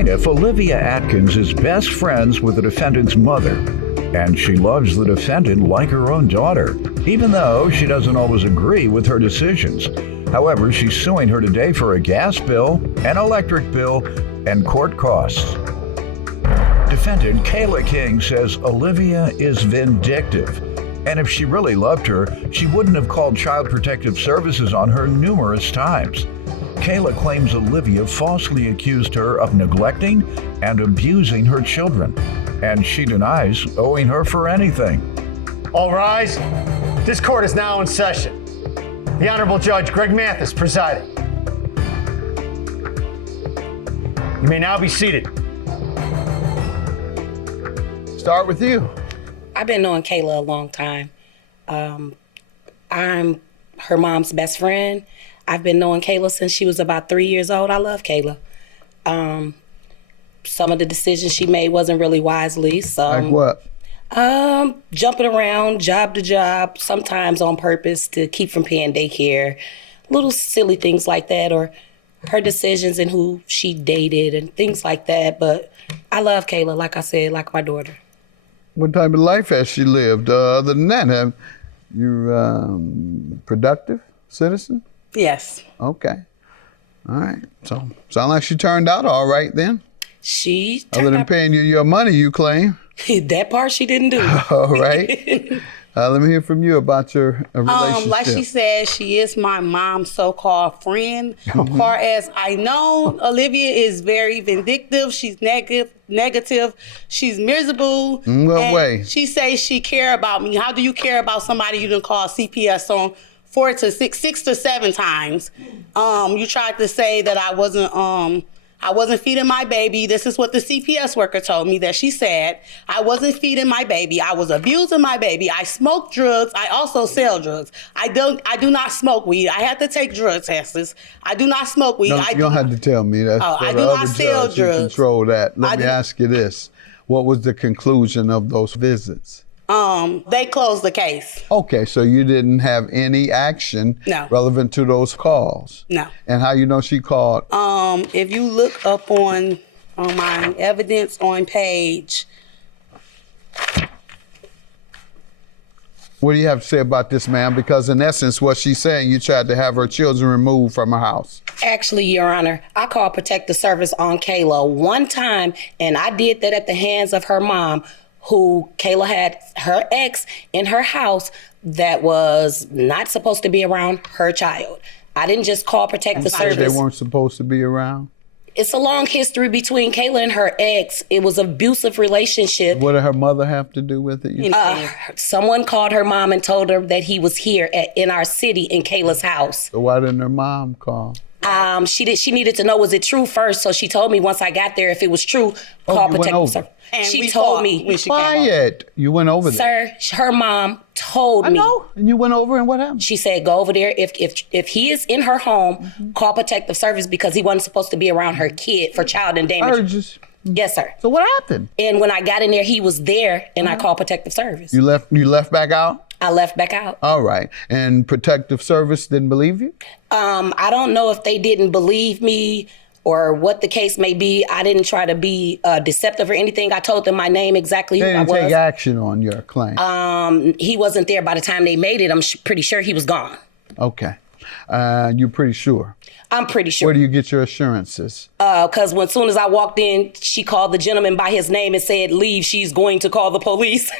plaintiff, Olivia Atkins, is best friends with the defendant's mother, and she loves the defendant like her own daughter, even though she doesn't always agree with her decisions. However, she's suing her today for a gas bill, an electric bill, and court costs. Defendant Kayla King says Olivia is vindictive, and if she really loved her, she wouldn't have called Child Protective Services on her numerous times. Kayla claims Olivia falsely accused her of neglecting and abusing her children, and she denies owing her for anything. All rise. This court is now in session. The Honorable Judge Greg Mathis presiding. You may now be seated. Start with you. I've been knowing Kayla a long time. I'm her mom's best friend. I've been knowing Kayla since she was about 3 years old. I love Kayla. Some of the decisions she made wasn't really wisely. Like what? Jumping around job to job, sometimes on purpose to keep from paying daycare. Little silly things like that, or her decisions and who she dated and things like that. But I love Kayla, like I said, like my daughter. What type of life has she lived? Other than that, you're productive citizen? Yes. Okay. All right. So sound like she turned out all right then. She Other than paying you your money, you claim. That part she didn't do. All right. Let me hear from you about your relationship. Like she said, she is my mom's so-called friend. As far as I know, Olivia is very vindictive. She's negative. She's miserable. In what way? She says she care about me. How do you care about somebody you done call CPS on 6 to 7 times? You tried to say that I wasn't feeding my baby. This is what the CPS worker told me, that she said I wasn't feeding my baby. I was abusing my baby. I smoke drugs. I also sell drugs. I do not smoke weed. I had to take drug tests. I do not smoke weed. No, you don't have to tell me that. I do not sell drugs. Control that. Let me ask you this. What was the conclusion of those visits? They closed the case. Okay, so you didn't have any action relevant to those calls? No. And how you know she called? If you look up on my evidence on page. What do you have to say about this, ma'am? Because in essence, what she's saying, you tried to have her children removed from her house. Actually, Your Honor, I called Protective Service on Kayla one time, and I did that at the hands of her mom, who Kayla had her ex in her house that was not supposed to be around her child. I didn't just call Protective Service. They weren't supposed to be around? It's a long history between Kayla and her ex. It was an abusive relationship. What did her mother have to do with it? Someone called her mom and told her that he was here in our city in Kayla's house. So why didn't her mom call? She needed to know, was it true first? So she told me once I got there, if it was true, call Protective Service. And she told me. When she Quiet. You went over there. Sir, her mom told me. I know. And you went over and what happened? She said, go over there. If he is in her home, call Protective Service because he wasn't supposed to be around her kid for child endangerment. Yes, sir. So what happened? And when I got in there, he was there, and I called Protective Service. You left back out? I left back out. All right. And Protective Service didn't believe you? I don't know if they didn't believe me or what the case may be. I didn't try to be deceptive or anything. I told them my name, exactly who I was. They didn't take action on your claim? He wasn't there by the time they made it. I'm pretty sure he was gone. Okay. You're pretty sure? I'm pretty sure. Where do you get your assurances? Because as soon as I walked in, she called the gentleman by his name and said, leave, she's going to call the police.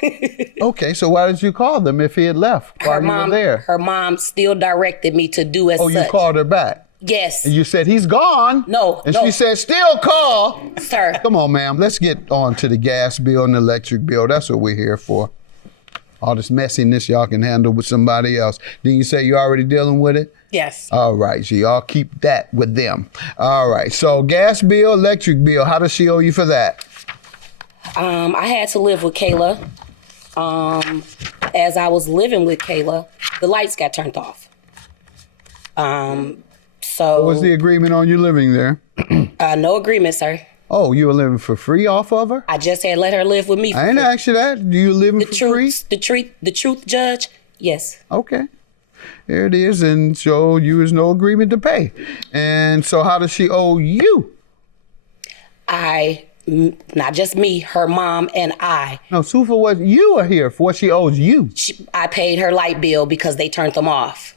Okay, so why did you call them if he had left while you were there? Her mom still directed me to do as such. Oh, you called her back? Yes. And you said, he's gone? No, And she said, still call? Sir. Come on, ma'am. Let's get on to the gas bill and the electric bill. That's what we're here for. All this messiness y'all can handle with somebody else. Didn't you say you're already dealing with it? Yes. All right, so y'all keep that with them. All right, so gas bill, electric bill, how does she owe you for that? I had to live with Kayla. As I was living with Kayla, the lights got turned off. What was the agreement on you living there? No agreement, sir. Oh, you were living for free off of her? I just had let her live with me. I ain't asked you that. Do you living for free? The truth, Judge, yes. Okay. There it is. And so you was no agreement to pay. And so how does she owe you? not just me, her mom and I. No, sue for what you are here for, what she owes you. I paid her light bill because they turned them off.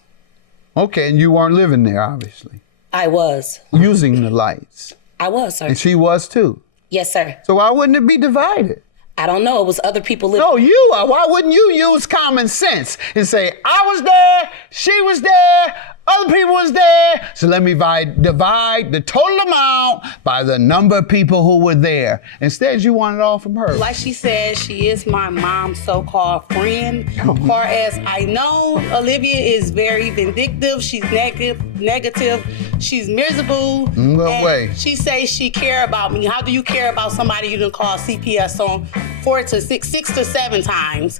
Okay, and you weren't living there, obviously. I was. Using the lights. I was, sir. And she was too. Yes, sir. So why wouldn't it be divided? I don't know. It was other people living. No, you are. Why wouldn't you use common sense and say, I was there, she was there, other people was there, so let me divide the total amount by the number of people who were there. Instead, you want it all from her. Like she said, she is my mom's so-called friend. As far as I know, Olivia is very vindictive. She's negative. She's miserable. No and way. She says she care about me. How do you care about somebody you done call CPS on 6 to 7 times?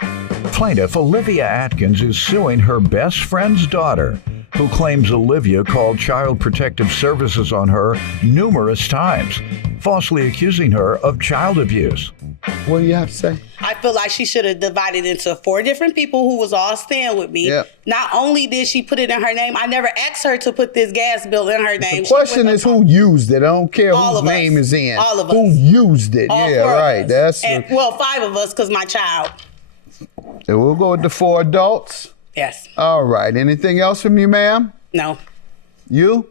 Plaintiff Olivia Atkins is suing her best friend's daughter, who claims Olivia called Child Protective Services on her numerous times, falsely accusing her of child abuse. What do you have to say? I feel like she should have divided into 4 different people who was all staying with me. Yep. Not only did she put it in her name, I never asked her to put this gas bill in her name. The question is who used it. I don't care All whose of us. name is in. All of us. Who used it. All Yeah, 4 of right. us. That's And, well, 5 of us, because my child. and we'll go with the 4 adults. Yes. All right. Anything else from you, ma'am? No. You?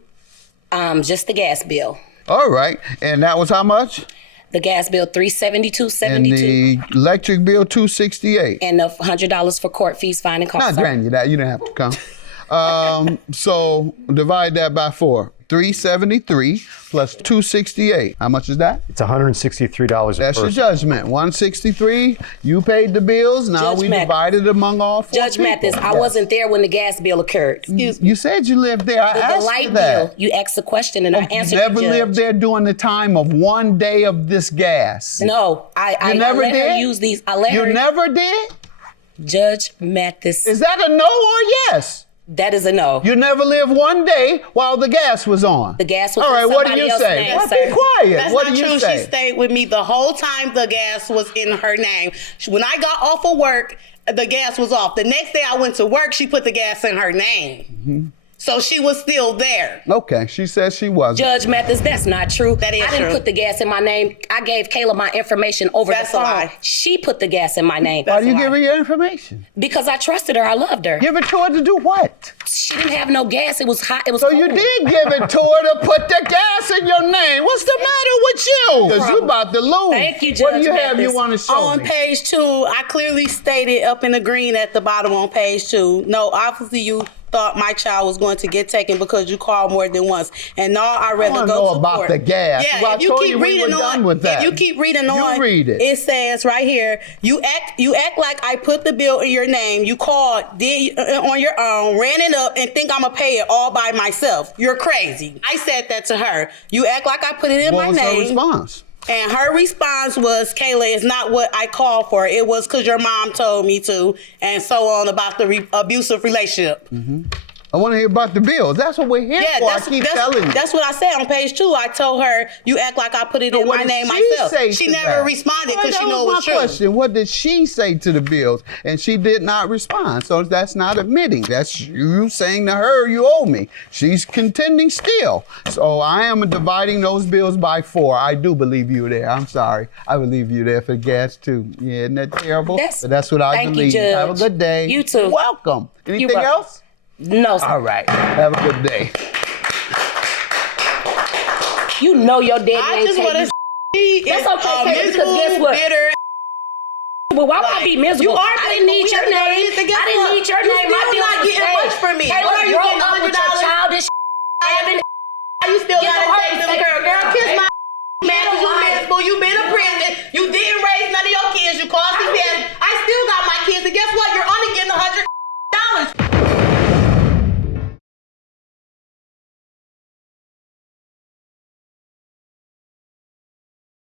Just the gas bill. All right. And that was how much? The gas bill, And $372.72, the electric bill, $268. and the $100 for court fees, fine, and costs. Not granting you that. You didn't have to come. So divide that by 4. 373 plus 268. How much is that? It's $163 a That's your person. judgment. 163. You paid the bills. Now Judge we Mathis. divided among all 4 Judge people. Mathis, I Yes. wasn't there when the gas bill occurred. Excuse me. You said you lived there. I The asked you light that. bill, you asked the question and I You answered never you, Judge. lived there during the time of 1 day of this gas. No, I never let her did? use these. I let You her. never did? Judge Mathis, Is that a no or yes? that is a no. You never lived 1 day while the gas was on. The gas was All in right, what do somebody you else's say? name, Well, sir. be quiet. That's What not do you true. say? She stayed with me the whole time the gas was in her name. When I got off of work, the gas was off. The next day I went to work, she put the gas in her name. Mm-hmm. So she was still there. Okay, she says she wasn't. Judge Mathis, that's not true. That is I didn't true. put the gas in my name. I gave Kayla my information over That's the a phone. lie. She put the gas in my name Why do you That's a give her lie. your information? because I trusted her. I loved her. Give it to her to do what? She didn't have no gas. It was hot. It was So cold. you did give it to her to put the gas in your name. What's the matter with you? Because you about to lose. Thank you, What do Judge you have you Mathis. want to show On me? page 2, I clearly stated up in the green at the bottom on page 2. No, obviously you thought my child was going to get taken because you called more than once. And now I'd rather wanna go know to about court. the gas. Yeah, Well, I if you told keep you we reading were on, done with that. if you keep reading You on, read it. It says right here, you act like I put the bill in your name. You called, did on your own, ran it up, and think I'm gonna pay it all by myself. You're crazy. I said that to her. You act like I put it in What my was her name. response? And her response was, Kayla, it's not what I called for. It was because your mom told me to, and so on about the abusive relationship. I want to hear about the bills. That's what we're here Yeah, for. I keep telling you. that's what I said on page 2. I told her, you act like I put it in What my did name she myself. say She to never that? responded All right, because she that knew it was was my true. question. What did she say to the bills? And she did not respond. So that's not admitting. That's you saying to her, you owe me. She's contending still. So I am dividing those bills by 4. I do believe you there. I'm sorry. I believe you there for gas too. Yeah, isn't that terrible? That's- But that's what I thank you, believe. Have a Judge. good day. You too. Welcome. Anything welcome. else? No, sir. All right. Have a good day. You know your daddy I ain't just take want you. to see That's if okay, Kayla, because miserable, guess what? bitter. Well, why would I Like, be miserable? you are I didn't need your name. I didn't need your name. My still bills not was getting paid. much from me. Kayla, What are you grow getting up with your $100? childish having. You still Get gotta the heart take them, taken girl. care Girl, of, kiss okay? my man. You miserable. You been a prison. You didn't raise none of your kids. You called CPS. I still got my kids. And guess what? You're